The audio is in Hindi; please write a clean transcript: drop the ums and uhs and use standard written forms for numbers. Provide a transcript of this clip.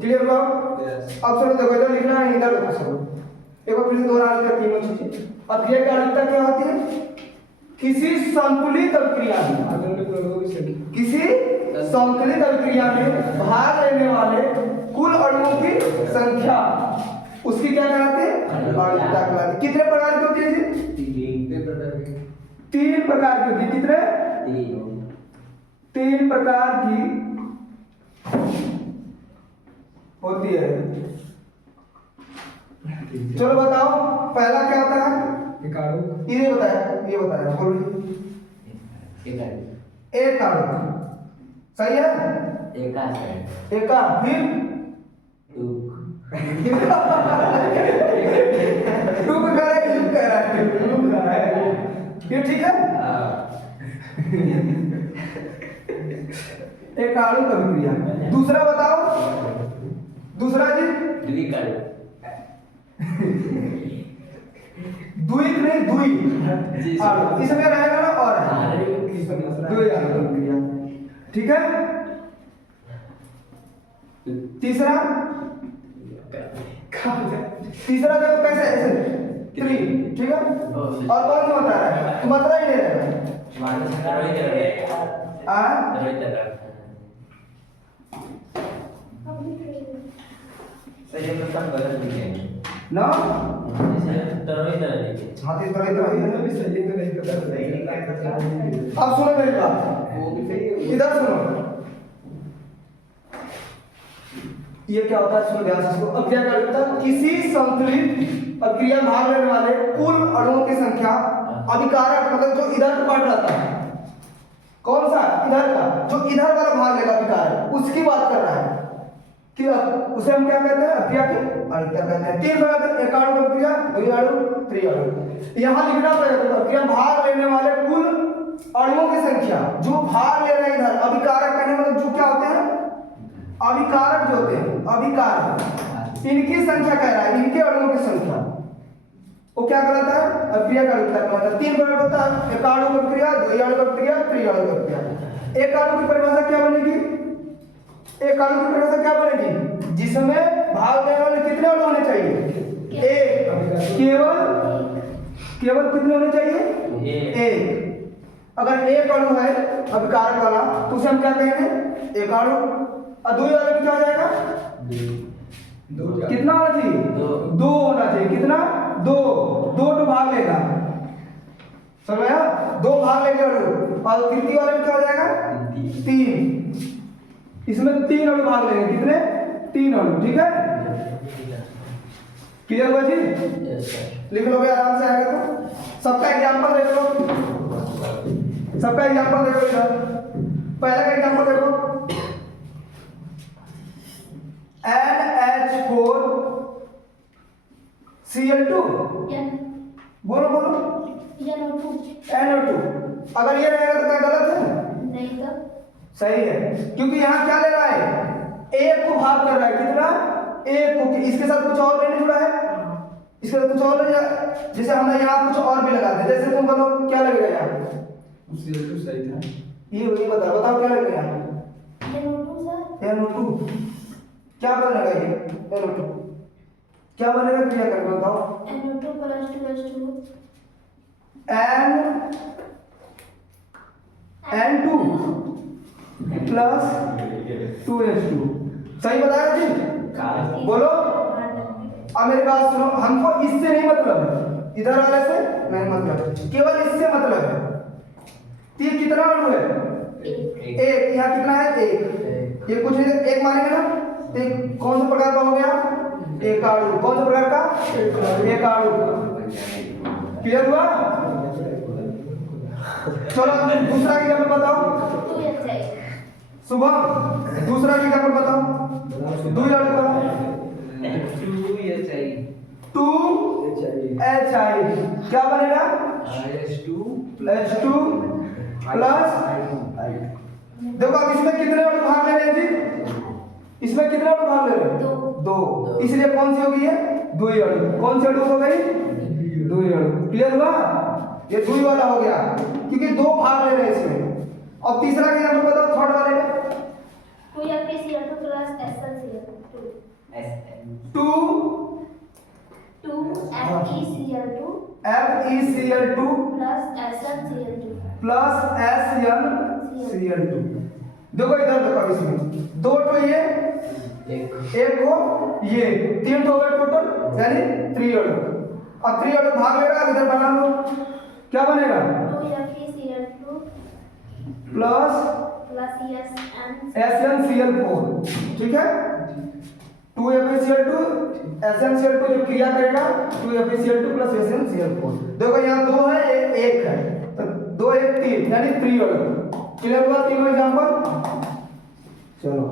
क्लियर हुआ? अब चलो देखो इधर लिखना है, इधर देखो सब एक बार फिर से दोहरा लेते हैं तीनों चीजें। अभिक्रिया की अणुता क्या होती है? किसी संतुलित अभिक्रिया में, किसी संतुलित अभिक्रिया में भाग लेने वाले कुल अणुओं की संख्या, उसकी क्या कहलाती है? अणुता कहलाती है। कितने प्रकार की होती है जी? 3 प्रकार की होती है। कितने? 3 प्रकार की होती है। चलो बताओ पहला क्या होता है? ये बताया बोलो। एक अणु सही है। एका फिर टू कह रहा है, लूप कह रहा है, ये ठीक है। एक अणु का अभिक्रिया। दूसरा बताओ, दूसरा जी द्विक नहीं द्वि अणु, इसमें रहेगा ना और द्वि अणु का अभिक्रिया, ठीक है। तीसरा देखो कैसे ऐसे 3, ठीक है। और कौन सा बता रहा है? मात्रा ही नहीं रहेगा। सही है, तो सब गलत लिखे हैं ना। हाँ इस तरह भी सही है, तो नहीं पता। अब सुनो मेरी बात, इधर सुनो। ये क्या होता है? सुनो ध्यान से। अभिक्रिया का अणुता किसी संतुलित अभिक्रिया में भाग लेने वाले कुल अणुओं की संख्या, अभिकारक मतलब जो इधर का पार्ट रहता है, कौन सा? इधर का, जो इधर वाला भाग लेगा अभिकारक, उसकी बात कर रहा है कि उसे हम क्या कहते हैं? अभिक्रिया की अणुता कहते हैं। 3 प्रकार के, एक अणु अभिक्रिया, द्वि अणु, त्रि अणु। यहाँ लिखना पड़ेगा अभिक्रिया भाग लेने वाले कुल अणुओं की संख्या, जो भाग ले रहे हैं इधर। अभिकारक कहने मतलब जो क्या होते हैं? अभिकारक जो होते हैं, अभिकारक, इनकी संख्या कह रहा है, इनके अणुओं की संख्या, वो क्या कहलाता है? अभिक्रिया का अणुता कहलाता है। 3 प्रकार होता है, एक अणु अभिक्रिया, द्वि अणु अभिक्रिया, त्रि अणु अभिक्रिया। एक अणु की परिभाषा क्या बनेगी? एक अणु की परिभाषा क्या बनेगी? जिसमें भाग लेने वाले कितने अणु होने चाहिए? एक। केवल कितने होने चाहिए? एक। अगर एक अणु है अभिकारक वाला तो उसे हम क्या कहेंगे? एक अणु। और द्वि अणु क्या हो जाएगा? कितना होना चाहिए? 2 होना चाहिए। कितना? 2 तो भाग लेगा, समझ आया? 2 भाग लेंगे अणु। और तृतीय वाले में क्या हो जाएगा? 3। इसमें 3 अणु भाग लेंगे। कितने? 3 अणु, ठीक है। क्लियर हुआ जी? लिख लोगे आराम से, आएगा तो। सबका एग्जांपल देख लो, सबका एग्जांपल देखो इधर। पहला का एग्जांपल देखो, NH4 Cl2। बोलो NO2। अगर ये रहेगा तो क्या गलत है? नहीं तो सही है, क्योंकि यहाँ क्या ले रहा है? एक को भाग कर रहा है। कितना? एक को। इसके साथ कुछ और नहीं जुड़ा है, इसके साथ कुछ और नहीं। जैसे हमने यहाँ कुछ और भी लगा दिया, जैसे तुम बताओ क्या लगेगा यहाँ? Cl2 सही था। ये बताओ क्या लगेगा यहाँ? NO2। क्या बनेगा ये? NO2 क्या बनेगा? क्रिया करके बताओ। NO2 + 2H2 N2 + 2H2। सही बताया जी? बोलो। अब मेरी बात सुनो, हमको इससे नहीं मतलब है, इधर वाले से नहीं मतलब, केवल इससे मतलब है। ये कितना अणु है? एक। यहाँ कितना है? एक। ये कुछ नहीं, एक मानेंगे ना तो कौन सा प्रकार का हो गया? एक अणु। कौन सा प्रकार का? एक अणु। क्लियर हुआ? चलो दूसरा एग्जांपल बताओ। शुभम दूसरा एग्जांपल बताओ। द्वि अणु का 2HI क्या बनेगा? H2 plus. देखो अब इसमें कितने अणु भाग ले रहे हैं जी? इसमें कितने अणु भाग ले रहे हैं? 2। इसलिए कौन सी हो गई है? द्वि अणु। कौन सी अणु हो गई? द्वि अणु। क्लियर हुआ? ये द्वि वाला हो गया क्योंकि 2 भाग ले रहे हैं इसमें। अब तीसरा एग्जांपल बताओ, थर्ड वाले का। कोई आपके Cl2 + SlCl2 to FeCl2 FeCl2 plus SnCl2 plus SnCl2। देखो इधर देखो इसमें दो तो ये एक को ये तीन तो हो गए टोटल यानी 3 अणु। अब 3 अणु भाग लेगा इधर बना लो क्या बनेगा 2FeCl2 प्लस SnCl4 ठीक है 2FeCl2 SnCl2 जो क्रिया करेगा 2FeCl2 प्लस SnCl4। देखो यहाँ दो है एक है तो 2 1 3 यानी 3 अणु। क्लियर हुआ तीनों एग्जांपल। चलो